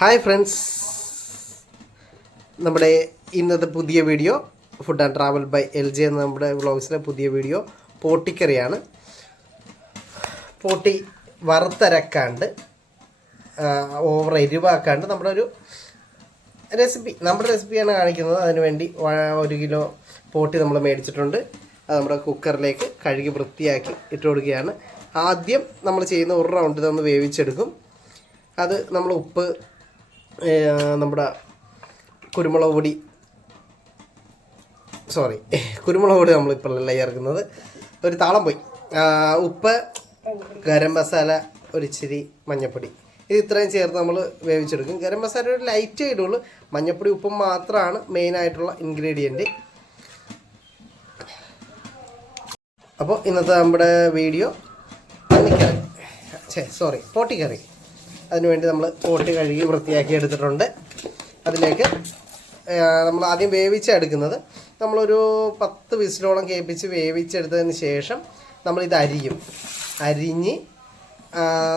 Hi friends നമ്മുടെ ഇന്നത്തെ പുതിയ video food and travel by L G എന്ന നമ്മുടെ വ്ളോഗ്സിലെ പുതിയ വീഡിയോ പോട്ടിക്കറിയാണ്. പോട്ടി വറുത്തരക്കാണ്ട് ഓവർ എരിവാക്കാണ്ട് നമ്മുടെ ഒരു റെസിപ്പി നമ്മുടെ റെസിപ്പിയാണ് കാണിക്കുന്നത്. അതിന് വേണ്ടി ഒരു കിലോ പോട്ടി നമ്മൾ മേടിച്ചിട്ടുണ്ട്. അത് നമ്മുടെ കുക്കറിലേക്ക് കഴുകി വൃത്തിയാക്കി ഇട്ട് കൊടുക്കുകയാണ്. ആദ്യം നമ്മൾ ചെയ്യുന്ന ഒരു റൗണ്ട് ഇതൊന്ന് വേവിച്ചെടുക്കും. അത് നമ്മൾ ഉപ്പ് നമ്മുടെ കുരുമുളക് പൊടി. സോറി കുരുമുളക് പൊടി നമ്മളിപ്പോൾ അല്ല ചേർക്കുന്നത് ഒരു താളം പോയി. ഉപ്പ് ഗരം മസാല ഒരു ഇച്ചിരി മഞ്ഞൾപ്പൊടി ഇത് ഇത്രയും ചേർത്ത് നമ്മൾ വേവിച്ചെടുക്കും. ഗരം മസാല ഒരു ലൈറ്റ് ആയിട്ടുള്ളൂ മഞ്ഞൾപ്പൊടി ഉപ്പും മാത്രമാണ് മെയിനായിട്ടുള്ള ഇൻഗ്രീഡിയന്റ് അപ്പോൾ ഇന്നത്തെ നമ്മുടെ വീഡിയോ പന്നിക്കറി സോറി പോട്ടിക്കറി. അതിനുവേണ്ടി നമ്മൾ പോട്ടി കഴുകി വൃത്തിയാക്കി എടുത്തിട്ടുണ്ട്. അതിലേക്ക് നമ്മൾ ആദ്യം വേവിച്ചെടുക്കുന്നത് നമ്മളൊരു പത്ത് വിസിലോളം കേൾപ്പിച്ച് വേവിച്ചെടുത്തതിന് ശേഷം നമ്മളിത് അരിയും. അരിഞ്ഞ്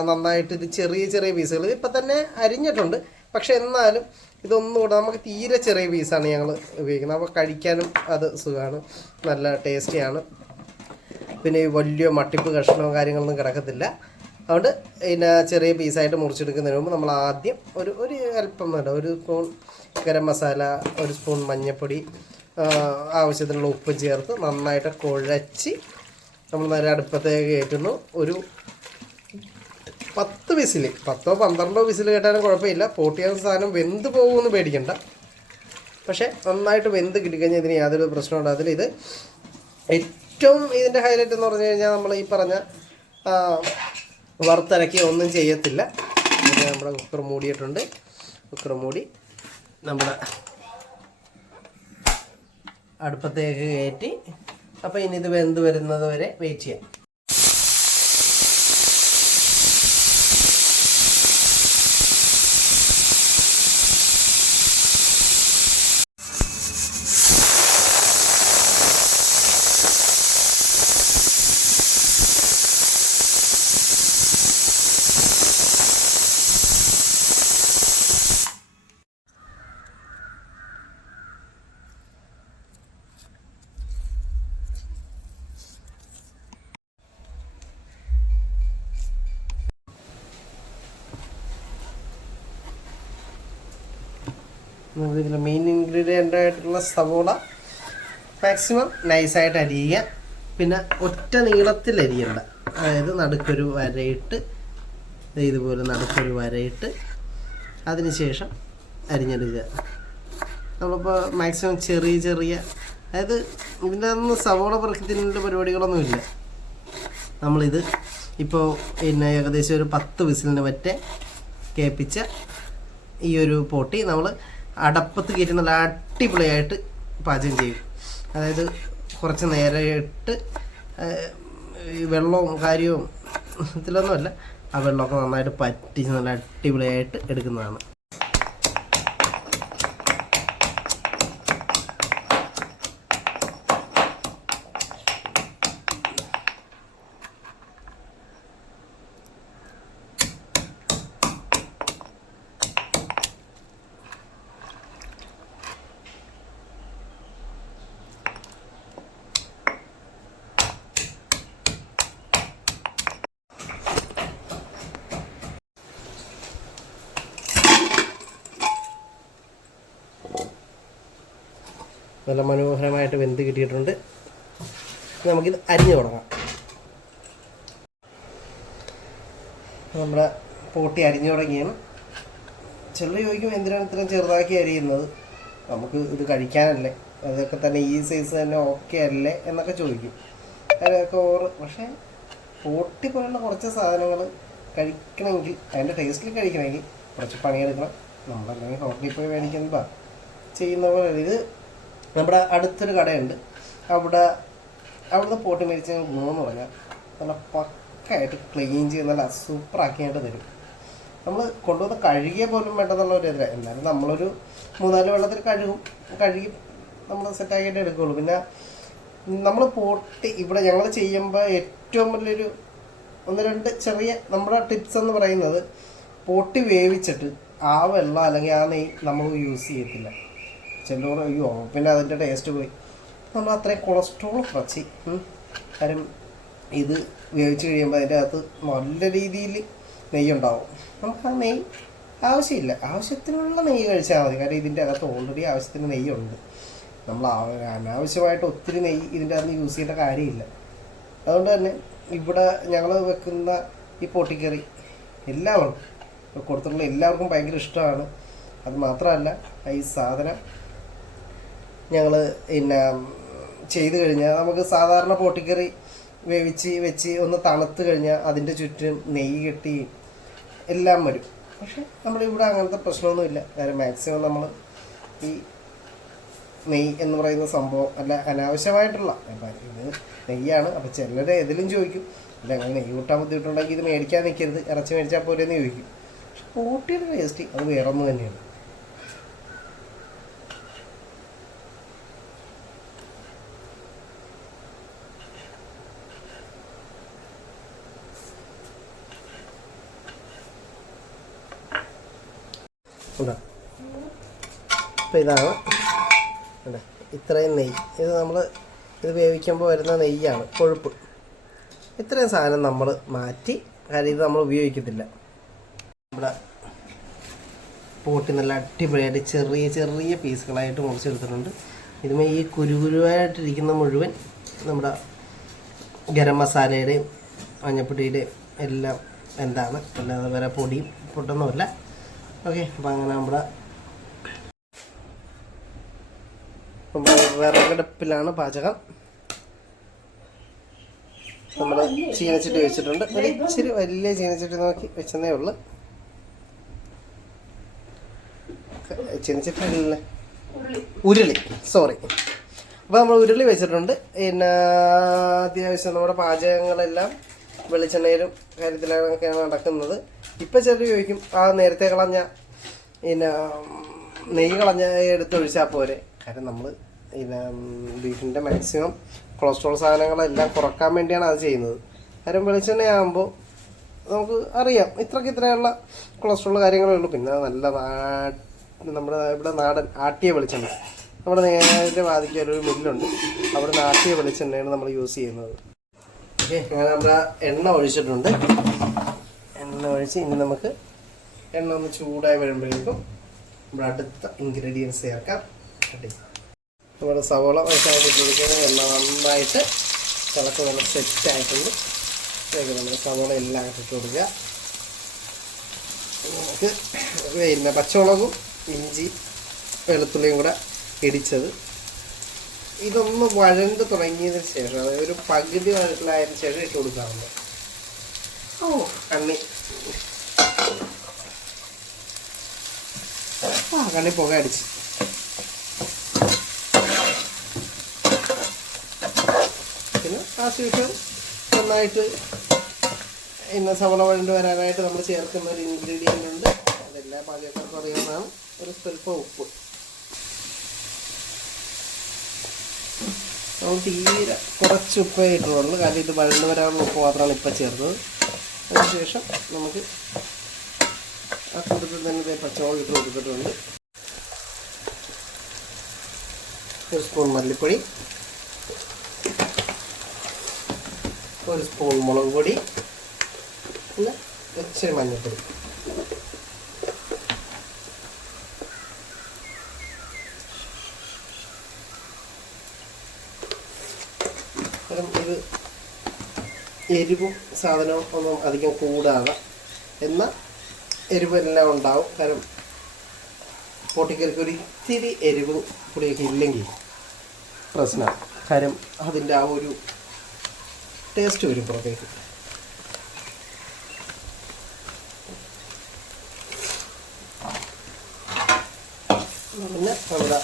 നന്നായിട്ട് ഇത് ചെറിയ ചെറിയ പീസുകൾ. ഇപ്പം തന്നെ അരിഞ്ഞിട്ടുണ്ട്. പക്ഷെ എന്നാലും ഇതൊന്നുകൂടെ നമുക്ക് തീരെ ചെറിയ പീസാണ് ഞങ്ങൾ ഉപയോഗിക്കുന്നത്. അപ്പോൾ കഴിക്കാനും അത് സുഖമാണ്. നല്ല ടേസ്റ്റിയാണ്. പിന്നെ ഈ വലിയ മട്ടിപ്പ് കഷ്ണവും കാര്യങ്ങളൊന്നും കിടക്കത്തില്ല. അതുകൊണ്ട് പിന്നെ ചെറിയ പീസായിട്ട് മുറിച്ചെടുക്കുന്നതിന് മുമ്പ് നമ്മൾ ആദ്യം ഒരു ഒരു അല്പം വേണ്ട ഒരു സ്പൂൺ ഗരം മസാല ഒരു സ്പൂൺ മഞ്ഞൾപ്പൊടി ആവശ്യത്തിനുള്ള ഉപ്പ് ചേർത്ത് നന്നായിട്ട് കുഴച്ച് നമ്മൾ നേരെ അടുപ്പത്തേക്ക് കയറ്റുന്നു. ഒരു പത്ത് വിസിൽ പത്തോ പന്ത്രണ്ടോ വിസിൽ കേട്ടാലും കുഴപ്പമില്ല. പൊട്ടിയ സാധനം വെന്ത് പോകുമെന്ന് പേടിക്കണ്ട. പക്ഷേ നന്നായിട്ട് വെന്ത് കിട്ടിക്കഴിഞ്ഞാൽ ഇതിന് യാതൊരു പ്രശ്നവും അതിൽ ഇത് ഏറ്റവും ഇതിന്റെ ഹൈലൈറ്റ് എന്ന് പറഞ്ഞു കഴിഞ്ഞാൽ നമ്മൾ ഈ പറഞ്ഞ ആ, വറുത്തരക്കി ഒന്നും ചെയ്യത്തില്ല. നമ്മുടെ കുക്കർ മൂടിയിട്ടുണ്ട്. കുക്കർ മൂടി നമ്മുടെ അടുപ്പത്തേക്ക് കയറ്റി. അപ്പോൾ ഇനി ഇത് വെന്ത് വരുന്നത് വരെ വെയിറ്റ് ചെയ്യാം. ഇതിൽ മെയിൻ ഇൻഗ്രീഡിയന്റ് ആയിട്ടുള്ള സവോള മാക്സിമം നൈസായിട്ട് അരിയുക. പിന്നെ ഒറ്റ നീളത്തിൽ അരിയണ്ട. അതായത് നടുക്കൊരു വരയിട്ട് ഇതുപോലെ നടുക്കൊരു വരയിട്ട് അതിനുശേഷം അരിഞ്ഞെടുക്കുക. നമ്മളിപ്പോൾ മാക്സിമം ചെറിയ ചെറിയ അതായത് ഇതിന്റെ ഒന്നും സവോള പെറുക്കത്തിനുള്ള പരിപാടികളൊന്നുമില്ല. നമ്മളിത് ഇപ്പോൾ പിന്നെ ഏകദേശം ഒരു പത്ത് വിസിലിന് പറ്റേ കേൾപ്പിച്ച ഈ ഒരു പോട്ടി നമ്മൾ അടപ്പത്ത് കയറ്റി നല്ല അടിപൊളിയായിട്ട് പാചകം ചെയ്യും. അതായത് കുറച്ച് നേരമായിട്ട് വെള്ളവും കാര്യവും ഇതിലൊന്നുമല്ല. ആ വെള്ളമൊക്കെ നന്നായിട്ട് പറ്റിച്ച് നല്ല അടിപൊളിയായിട്ട് എടുക്കുന്നതാണ്. നല്ല മനോഹരമായിട്ട് വെന്ത് കിട്ടിയിട്ടുണ്ട്. നമുക്കിത് അരിഞ്ഞു തുടങ്ങാം. നമ്മുടെ പോട്ടി അരിഞ്ഞു തുടങ്ങിയാണ്. ചിലർ ചോദിക്കും എന്തിനാണ് ഇത്രയും ചെറുതാക്കി അരിയുന്നത്? നമുക്ക് ഇത് കഴിക്കാനല്ലേ? അതൊക്കെ തന്നെ ഈ സൈസ് തന്നെ ഓക്കെ അല്ലേ എന്നൊക്കെ ചോദിക്കും. അതിനൊക്കെ ഓറ് പക്ഷേ പോട്ടി പോലുള്ള കുറച്ച് സാധനങ്ങൾ കഴിക്കണമെങ്കിൽ അതിന്റെ ടേസ്റ്റിൽ കഴിക്കണമെങ്കിൽ കുറച്ച് പണിയെടുക്കണം. നമ്മളല്ലെങ്കിൽ ഹോട്ടലിൽ പോയി മേടിക്കുമ്പോൾ ചെയ്യുന്ന പോലെ ഇത്? നമ്മുടെ അടുത്തൊരു കടയുണ്ട്. അവിടെ അവിടുന്ന് പോട്ട് മേടിച്ച് ഗുണമെന്ന് പറഞ്ഞാൽ നല്ല പക്കായിട്ട് ക്ലീൻ ചെയ്ത് നല്ല സൂപ്പറാക്കിയായിട്ട് തരും. നമ്മൾ കൊണ്ടുവന്ന് കഴുകിയ പോലും വേണ്ടെന്നുള്ള ഒരു ഇതില്ല എന്നാലും നമ്മളൊരു മൂന്നാൽ വെള്ളത്തിൽ കഴുകും. കഴുകി നമ്മൾ സെറ്റാക്കിയിട്ട് എടുക്കുകയുള്ളൂ പിന്നെ നമ്മൾ പോട്ട് ഇവിടെ ഞങ്ങൾ ചെയ്യുമ്പോൾ ഏറ്റവും വലിയൊരു ഒന്ന് രണ്ട് ചെറിയ നമ്മുടെ ടിപ്സ് എന്ന് പറയുന്നത് പോട്ടി വേവിച്ചിട്ട് ആ വെള്ളം അല്ലെങ്കിൽ ആ നെയ് നമ്മൾ യൂസ് ചെയ്യത്തില്ല. ചിലർ അയ്യോ പിന്നെ അതിന്റെ ടേസ്റ്റ് പോയി. നമ്മൾ അത്രയും കൊളസ്ട്രോൾ കുറച്ച്. കാര്യം ഇത് വേവിച്ച് കഴിയുമ്പോൾ അതിന്റെ അകത്ത് നല്ല രീതിയിൽ നെയ്യുണ്ടാവും നമുക്ക് ആ നെയ്യ് ആവശ്യമില്ല. ആവശ്യത്തിനുള്ള നെയ്യ് കഴിച്ചാൽ മതി. കാര്യം ഇതിന്റെ അകത്ത് ഓൾറെഡി ആവശ്യത്തിന് നെയ്യുണ്ട്. നമ്മൾ അനാവശ്യമായിട്ട് ഒത്തിരി നെയ്യ് ഇതിന്റെ അകത്ത് യൂസ് ചെയ്യേണ്ട കാര്യമില്ല. അതുകൊണ്ട് തന്നെ ഇവിടെ ഞങ്ങൾ വെക്കുന്ന ഈ പൊട്ടിക്കറി എല്ലാവർക്കും കൊടുത്തിട്ടുള്ള എല്ലാവർക്കും ഭയങ്കര ഇഷ്ടമാണ്. അത് മാത്രമല്ല ഈ സാധനം ഞങ്ങൾ പിന്നെ ചെയ്ത് കഴിഞ്ഞാൽ നമുക്ക് സാധാരണ പൊട്ടിക്കറി വേവിച്ച് വെച്ച് ഒന്ന് തണുത്ത് കഴിഞ്ഞാൽ അതിന്റെ ചുറ്റും നെയ്യ് കെട്ടി എല്ലാം വരും. പക്ഷെ നമ്മുടെ ഇവിടെ അങ്ങനത്തെ പ്രശ്നമൊന്നുമില്ല കാരണം മാക്സിമം നമ്മൾ ഈ നെയ്യ് എന്ന് പറയുന്ന സംഭവം അല്ല അനാവശ്യമായിട്ടുള്ള. ഇത് നെയ്യാണ്. അപ്പോൾ ചിലരെ എതിലും ചോദിക്കും. അല്ല അങ്ങനെ നെയ്യ് കൂട്ടാൻ ബുദ്ധിമുട്ടുണ്ടെങ്കിൽ ഇത് മേടിക്കാൻ നിൽക്കരുത് ഇറച്ചി മേടിച്ചാൽ പോലെ എന്ന് ചോദിക്കും. പക്ഷെ പോട്ടിയുടെ ടേസ്റ്റ് അത് വേറെ ഒന്ന് തന്നെയാണ് ഉണ്ടോ അപ്പം ഇതാണ്. അല്ലേ ഇത്രയും നെയ്യ്. ഇത് നമ്മൾ ഇത് വേവിക്കുമ്പോൾ വരുന്ന നെയ്യാണ് കൊഴുപ്പ്. ഇത്രയും സാധനം നമ്മൾ മാറ്റി കാര്യം ഇത് നമ്മൾ ഉപയോഗിക്കത്തില്ല. നമ്മുടെ പോട്ടി നല്ല അടിപൊളിയായിട്ട് ചെറിയ ചെറിയ പീസുകളായിട്ട് മുറിച്ചെടുത്തിട്ടുണ്ട്. ഇതുമേ ഈ കുരുകുരുവായിട്ടിരിക്കുന്ന മുഴുവൻ നമ്മുടെ ഗരം മസാലയുടെയും മഞ്ഞപ്പൊടിയുടെയും എല്ലാം എന്താണ്? അല്ലാതെ വേറെ പൊടിയും പൊട്ടൊന്നുമല്ല. ഓക്കെ അപ്പോൾ അങ്ങനെ നമ്മുടെ നമ്മുടെ വിറകടുപ്പിലാണ് പാചകം. നമ്മൾ ചീനച്ചട്ടി വെച്ചിട്ടുണ്ട്. ഒരു ഇച്ചിരി വലിയ ചീനച്ചട്ടി നോക്കി വെച്ചതേ ഉള്ളു. ചീനച്ചട്ടി ഉരുളി. സോറി അപ്പോൾ നമ്മൾ ഉരുളി വെച്ചിട്ടുണ്ട്. പിന്നെ അത്യാവശ്യം നമ്മുടെ പാചകങ്ങളെല്ലാം വെളിച്ചെണ്ണയിലും കാര്യത്തിലൊക്കെയാണ് നടക്കുന്നത്. ഇപ്പം ചിലർ ചോദിക്കും ആ നേരത്തെ കളഞ്ഞ പിന്നെ നെയ്യ് കളഞ്ഞ എടുത്ത് ഒഴിച്ചാൽ പോരെ. കാരണം നമ്മൾ ബീഫിന്റെ മാക്സിമം കൊളസ്ട്രോൾ സാധനങ്ങളെല്ലാം കുറയ്ക്കാൻ വേണ്ടിയാണ് അത് ചെയ്യുന്നത്. കാര്യം വെളിച്ചെണ്ണ ആകുമ്പോൾ നമുക്ക് അറിയാം ഇത്രയ്ക്ക് ഇത്രയുള്ള കൊളസ്ട്രോൾ കാര്യങ്ങളേ ഉള്ളൂ. പിന്നെ നല്ല നമ്മുടെ ഇവിടെ നാടൻ ആട്ടിയ വെളിച്ചെണ്ണ. നമ്മുടെ നേരത്തെ ബാധിക്കാൻ ഒരു മില്ലുണ്ട്. അവിടെ ആട്ടിയ വെളിച്ചെണ്ണയാണ് നമ്മൾ യൂസ് ചെയ്യുന്നത്. ഓക്കെ അങ്ങനെ നമ്മുടെ എണ്ണ ഒഴിച്ചിട്ടുണ്ട്. എണ്ണ ഒഴിച്ച് ഇനി നമുക്ക് എണ്ണ ഒന്ന് ചൂടായി വരുമ്പോഴേക്കും നമ്മുടെ അടുത്ത ഇൻഗ്രീഡിയൻസ് ചേർക്കാം. കട്ടി നമ്മുടെ സവോള വയസ്സായിട്ട് എണ്ണ നന്നായിട്ട് തിളക്കം നല്ല സെറ്റ് ആയിട്ടുണ്ട്. ഇതിലേക്ക് നമ്മൾ സവോള എല്ലാം ഇട്ട് കൊടുക്കുക. നമുക്ക് പിന്നെ പച്ചമുളകും ഇഞ്ചി വെളുത്തുള്ളിയും കൂടെ ഇടിച്ചത്. ഇതൊന്ന് വഴണ്ട് തുടങ്ങിയതിന് ശേഷം അതായത് ഒരു പകുതി വഴറ്റിലായതിനു ശേഷം ഇട്ട് കൊടുക്കാറുണ്ട്. ഓ കണ്ണി. ആ കണ്ടി പുക അടിച്ച്. പിന്നെ ആ സ്വീറ്റ് നന്നായിട്ട് ഇന്ന് സവള വഴണ്ട് വരാനായിട്ട് നമ്മൾ ചേർക്കുന്ന ഒരു ഇൻഗ്രീഡിയന്റ് ഉണ്ട്. അതെല്ലാ പാചകക്കാർക്കും അറിയാവുന്നതാണ്. ഒരു സ്വല്പം ഉപ്പ്. നമ്മൾ തീരെ കുറച്ച് ഉപ്പേ ഇട്ടുള്ളൂ. കാരണം ഇത് വഴണ്ട് വരാനുള്ള ഉപ്പ് മാത്രമാണ് ഇപ്പം ചേർത്തത് അതിനുശേഷം നമുക്ക് ആ തന്നെ പച്ചമുളക് ഇട്ട് കൊടുത്തിട്ടുണ്ട്. ഒരു സ്പൂൺ മല്ലിപ്പൊടി. ഒരു സ്പൂൺ മുളക് പൊടി. പിന്നെ ഇച്ചിരി മഞ്ഞൾപ്പൊടി. ഒരു എരിവും സാധനവും ഒന്നും അധികം കൂടാതെ എന്നാൽ എരിവെല്ലാം ഉണ്ടാവും കാരണം പൊട്ടിക്കറിക്ക് ഒരു ഇത്തിരി എരിവ് പൊടിയൊക്കെ ഇല്ലെങ്കിൽ പ്രശ്നമാണ് കാര്യം അതിന്റെ ആ ഒരു ടേസ്റ്റ് വരും പുറത്തേക്ക് പിന്നെ നമ്മുടെ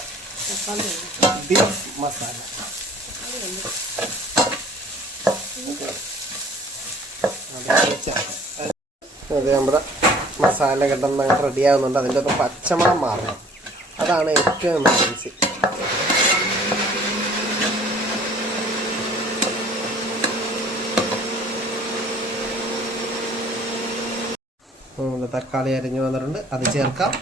ബീഫ് മസാല അതെ നമ്മുടെ മസാല കിട്ടുന്ന റെഡി ആകുന്നുണ്ട് അതിന്റെ ഒപ്പം പച്ചമണം മാറണം. അതാണ് ഏറ്റവും എമർജൻസി തക്കാളി അരിഞ്ഞു വന്നിട്ടുണ്ട്. അത് ചേർക്കാം.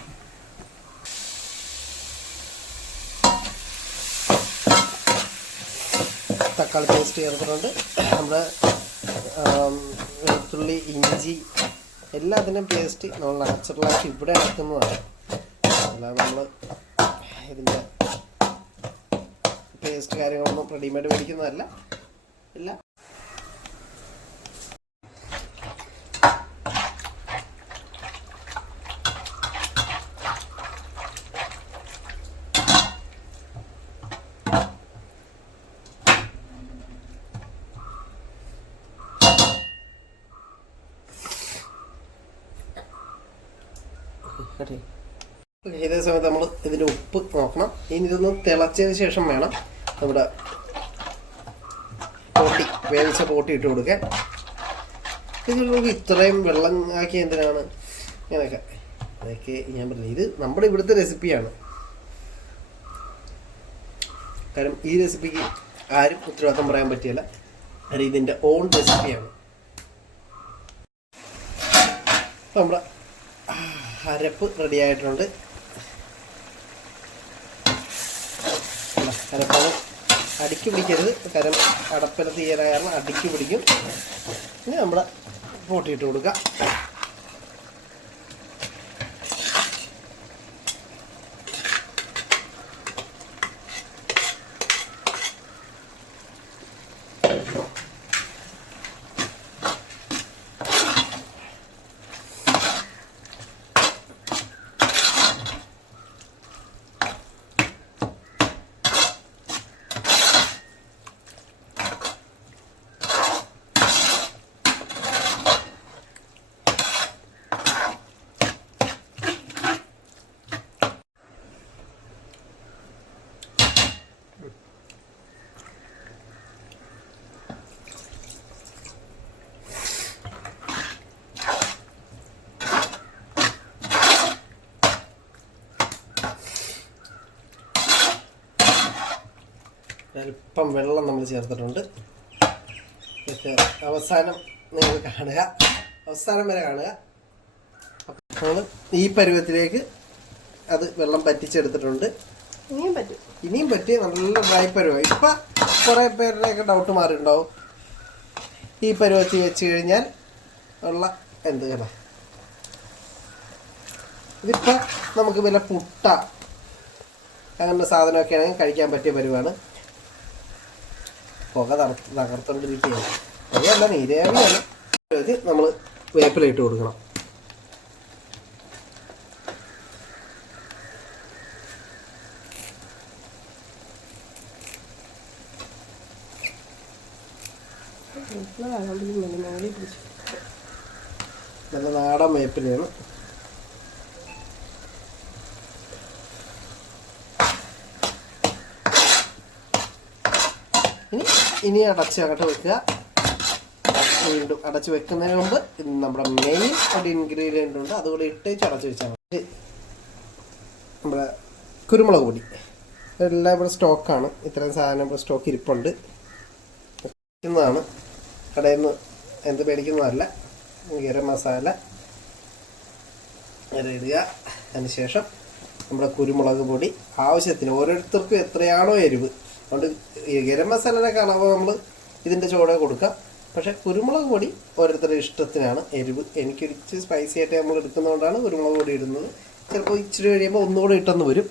തക്കാളി പേസ്റ്റ് ചേർത്തിട്ടുണ്ട് നമ്മുടെ വെളുത്തുള്ളി ഇഞ്ചി എല്ലാത്തിനും പേസ്റ്റ് നമ്മൾ നാച്ചുറലായിട്ട് ഇവിടെ ഇറക്കുന്നതാണ് അല്ലാതെ നമ്മൾ ഇതിന്റെ പേസ്റ്റ് കാര്യങ്ങളൊന്നും റെഡിമെയ്ഡ് മേടിക്കുന്നതല്ല. ഇല്ല. ഇതേ സമയത്ത് നമ്മൾ ഇതിന്റെ ഉപ്പ് നോക്കണം. ഇനി ഇതൊന്ന് തിളച്ചതിന് ശേഷം വേണം നമ്മുടെ പോട്ടി വേവിച്ച പോട്ടി ഇട്ട് കൊടുക്കാൻ. ഇത് നമുക്ക് ഇത്രയും വെള്ളം ആക്കി എന്തിനാണ് ഇങ്ങനെയൊക്കെ. അതൊക്കെ ഞാൻ പറഞ്ഞു ഇത് നമ്മുടെ ഇവിടുത്തെ റെസിപ്പിയാണ്. കാരണം ഈ റെസിപ്പിക്ക് ആരും ഉത്തരവാദിത്തം പറയാൻ പറ്റിയല്ല കാരണം ഇതിന്റെ ഓൺ റെസിപ്പിയാണ് നമ്മുടെ അരപ്പ് റെഡി ആയിട്ടുണ്ട്. അരപ്പത് അടിക്ക് പിടിക്കരുത്. കാരണം അടപ്പില തീയല കാരണം അടിക്ക് പിടിക്കും. ഇനി നമ്മുടെ പൊട്ടിയിട്ട് കൊടുക്കാം. അല്പം വെള്ളം നമ്മൾ ചേർത്തിട്ടുണ്ട്. ഇതൊക്കെ അവസാനം നിങ്ങൾ കാണുക. അവസാനം വരെ കാണുക. നമ്മൾ ഈ പരുവത്തിലേക്ക് അത് വെള്ളം പറ്റിച്ചെടുത്തിട്ടുണ്ട്. ഇനിയും പറ്റും. ഇനിയും പറ്റി നല്ല ഡ്രൈ പരുവം. ഇപ്പം കുറേ പേരുടെയൊക്കെ ഡൗട്ട് മാറിയിട്ടുണ്ടാവും. ഈ പരുവത്തിൽ വെച്ച് കഴിഞ്ഞാൽ ഉള്ള എന്ത് കഥ? ഇതിപ്പോ നമുക്ക് വില പുട്ട അങ്ങനത്തെ സാധനമൊക്കെ ആണെങ്കിൽ കഴിക്കാൻ പറ്റിയ പരുവാണ്. പുക തകർ- തകർത്തോണ്ടിരിക്കുകയാണ്. പുകയല്ല നീരേവിയാണ്. ഇത് നമ്മൾ വേപ്പിലിട്ട് കൊടുക്കണം. നല്ല നാടൻ വേപ്പിലയാണ്. ഇനി അടച്ചു അങ്ങോട്ട് വെക്കുക. വീണ്ടും അടച്ച് വെക്കുന്നതിന് മുമ്പ് നമ്മുടെ മെയിൻ ഒരു ഇൻഗ്രീഡിയന്റ് ഉണ്ട്. അതുകൂടി ഇട്ടേച്ച് അടച്ച് വെച്ചാൽ മതി. നമ്മുടെ കുരുമുളക് പൊടി. എല്ലാം ഇവിടെ സ്റ്റോക്കാണ് ഇത്രയും സാധനം ഇവിടെ സ്റ്റോക്ക് ഇരിപ്പുണ്ട്. ഇന്നതാണ് കടയിൽ നിന്ന് എന്ത് മേടിക്കുന്നതല്ല ഗരം മസാല. ഇടുക. അതിനുശേഷം നമ്മുടെ കുരുമുളക് പൊടി. ആവശ്യത്തിന് ഓരോരുത്തർക്കും എത്രയാണോ എരിവ്. അതുകൊണ്ട് ഗരം മസാലയുടെ അളവ് നമ്മൾ ഇതിന്റെ ചുവടെ കൊടുക്കുക പക്ഷേ കുരുമുളക് പൊടി ഓരോരുത്തരുടെ ഇഷ്ടത്തിനാണ്. എരിവ് എനിക്കൊരിച്ച് സ്പൈസി ആയിട്ട് നമ്മൾ എടുക്കുന്നതുകൊണ്ടാണ് കുരുമുളക് പൊടി ഇടുന്നത്. ചിലപ്പോൾ ഇച്ചിരി കഴിയുമ്പോൾ ഒന്നുകൂടെ ഇട്ടെന്ന് വരും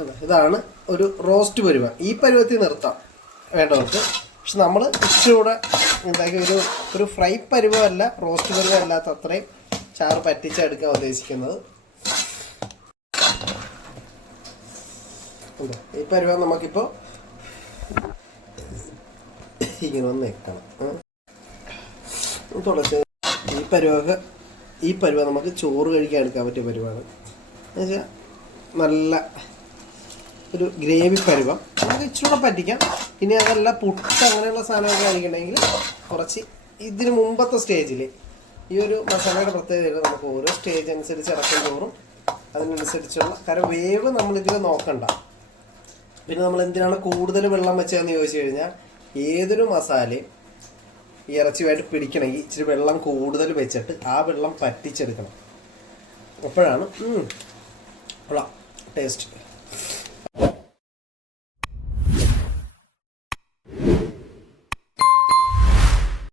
അതെ, ഇതാണ് ഒരു റോസ്റ്റ് പരുവ. ഈ പരുവത്തിൽ നിർത്താം. വേണ്ടവർക്ക്. പക്ഷെ നമ്മൾ ഇച്ചിരി കൂടെ എന്താക്കി ഒരു ഒരു ഫ്രൈ പരുവമല്ല റോസ്റ്റ് പരുവ അല്ലാത്ത അത്രയും ചാറ് പറ്റിച്ചെടുക്കാൻ ഉദ്ദേശിക്കുന്നത്. ഈ പരുവം നമുക്കിപ്പോൾ ഇങ്ങനെ ഒന്ന് വെക്കണം തുടച്ച്. ഈ പരുവൊക്കെ ഈ പരുവ നമുക്ക് ചോറ് കഴിക്കാൻ എടുക്കാൻ പറ്റിയ പരുവാണ്. എന്നുവെച്ചാൽ നല്ല ഒരു ഗ്രേവി പരുവം. നമുക്ക് ഇച്ചിരൂടെ പറ്റിക്കാം. ഇനി അതല്ല പുട്ട് അങ്ങനെയുള്ള സാധനമൊക്കെ ആയിരിക്കണമെങ്കിൽ കുറച്ച് ഇതിന് മുമ്പത്തെ സ്റ്റേജിൽ ഈ ഒരു മസാലയുടെ പ്രത്യേകത നമുക്ക് ഓരോ സ്റ്റേജ് അനുസരിച്ച് ഇറക്കും തോറും അതിനനുസരിച്ചുള്ള കാരണം വേവ് നമ്മളിതിൽ നോക്കണ്ട. പിന്നെ നമ്മൾ എന്തിനാണ് കൂടുതൽ വെള്ളം വെച്ചതെന്ന് ചോദിച്ചു കഴിഞ്ഞാൽ ഏതൊരു മസാലയും ഇറച്ചിയുമായിട്ട് പിടിക്കണമെങ്കിൽ ഇച്ചിരി വെള്ളം കൂടുതൽ വെച്ചിട്ട് ആ വെള്ളം പറ്റിച്ചെടുക്കണം. അപ്പോഴാണ് ഉള്ള ടേസ്റ്റ്